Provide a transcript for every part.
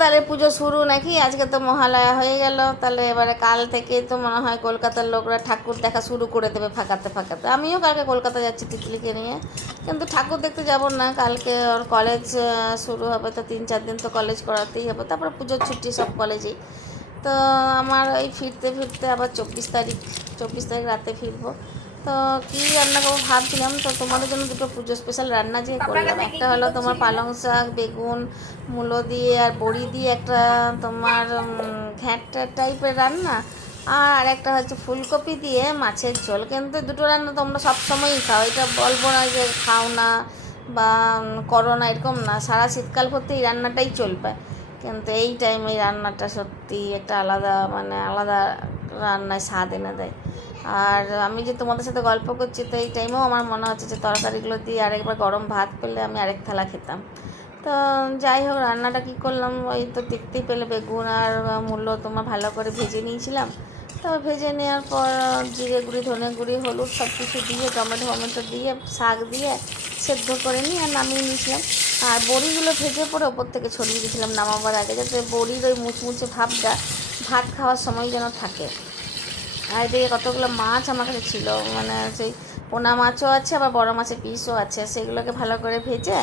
তাহলে পুজো শুরু নাকি? আজকে তো মহালয়া হয়ে গেল, তাহলে এবারে কাল থেকে তো মনে হয় কলকাতার লোকরা ঠাকুর দেখা শুরু করে দেবে ফাঁকাতে ফাঁকাতে। আমিও কালকে কলকাতা যাচ্ছি তিতলিকে নিয়ে, কিন্তু ঠাকুর দেখতে যাব না। কালকে ওর কলেজ শুরু হবে, তো 3-4 দিন তো কলেজ করাতেই হবে, তারপরে পুজোর ছুটি সব কলেজেই। তো আমার এই ফিরতে ফিরতে আবার 24 তারিখ রাতে ফিরবো। তো কী রান্না করবো ভাবছিলাম, তো তোমাদের জন্য দুটো পুজো স্পেশাল রান্না যে করলাম। একটা হলো তোমার পালং শাক, বেগুন, মূলো দিয়ে আর বড়ি দিয়ে একটা তোমার ঘ্যাঁট টাইপের রান্না, আর একটা হচ্ছে ফুলকপি দিয়ে মাছের ঝোল। কিন্তু দুটো রান্না তোমরা সবসময়ই খাও, এটা বলবো না যে খাও না বা করো না, এরকম না। সারা শীতকাল ভর্তি এই রান্নাটাই চলবে, কিন্তু এই টাইমে এই রান্নাটা সত্যি একটা আলাদা, মানে আলাদা রান্নায় স্বাদ এনে দেয়। আর আমি যে তোমাদের সাথে গল্প করছি, তো এই টাইমেও আমার মনে হচ্ছে যে তরকারিগুলো দিয়ে আরেকবার গরম ভাত পেলে আমি আরেক থালা খেতাম। তো যাই হোক, রান্নাটা কী করলাম ওই তো দেখতেই পেলে, বেগুন আর মূলো তোমার ভালো করে ভেজে নিয়েছিলাম। তো ভেজে নেওয়ার পর জিরে গুঁড়ি, ধনে গুঁড়ি, হলুদ সব কিছু দিয়ে টমেটো দিয়ে শাক দিয়ে সেদ্ধ করে নিয়ে আর নামিয়ে নিয়েছিলাম। আর বড়িগুলো ভেজে পরে ওপর থেকে ছড়িয়ে দিয়েছিলাম নামাবার আগে, যাতে বড়ির ওই মুচমুচে ভাবটা ভাত খাওয়ার সময় যেন থাকে। আর এদিকে কতগুলো মাছ আমার কাছে ছিল, মানে সেই পোনা মাছও আছে, আবার বড় মাছের পিসও আছে, সেগুলোকে ভালো করে ভেজে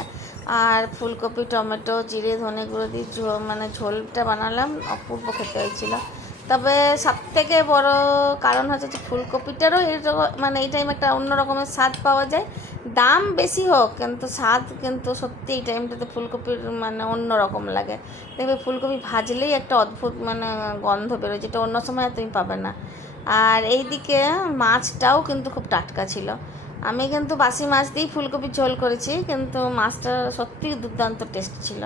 আর ফুলকপি, টমেটো, জিরে, ধনে গুঁড়ো দিয়ে মানে ঝোলটা বানালাম, অপূর্ব খেতে হয়েছিল। তবে সবথেকে বড় কারণ হচ্ছে যে ফুলকপিটারও মানে এই টাইম একটা অন্য রকমের স্বাদ পাওয়া যায়। দাম বেশি হোক, কিন্তু স্বাদ কিন্তু সত্যি এই টাইমটাতে ফুলকপির মানে অন্য রকম লাগে। দেখবে ফুলকপি ভাজলেই একটা অদ্ভুত মানে গন্ধ বেরোয়, যেটা অন্য সময় তুমি পাবে না। আর এইদিকে মাছটাও কিন্তু খুব টাটকা ছিল। আমি কিন্তু বাসি মাছ দিয়েই ফুলকপির ঝোল করেছি, কিন্তু মাছটা সত্যিই দুর্দান্ত টেস্ট ছিল।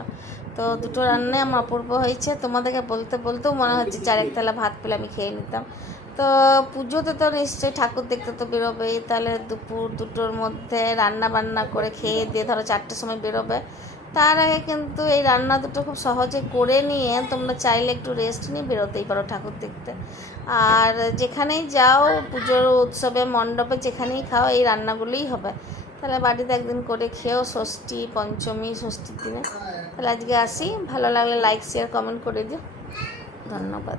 তো দুটো রান্নাই আমার অপূর্ব হয়েছে। তোমাদেরকে বলতে বলতেও মনে হচ্ছে চারেক থালা ভাত পেলে আমি খেয়ে নিতাম। তো পুজোতে তো নিশ্চয়ই ঠাকুর দেখতে তো বেরোবেই, তাহলে দুপুর 2টোর মধ্যে রান্না বান্না করে খেয়ে দিয়ে ধরো 4টের সময় বেরোবে। তার আগে কিন্তু এই রান্না দুটো খুব সহজে করে নিয়ে তোমরা চাইলে একটু রেস্ট নিয়ে বেরোতেই পারো ঠাকুর দেখতে। আর যেখানেই যাও, পুজোর উৎসবে মণ্ডপে যেখানেই খাও, এই রান্নাগুলোই হবে। তাহলে বাড়িতে একদিন করে খেয়েও, ষষ্ঠী, পঞ্চমী, ষষ্ঠীর দিনে। তাহলে আজকে আসি, ভালো লাগলে লাইক, শেয়ার, কমেন্ট করে দিও। ধন্যবাদ।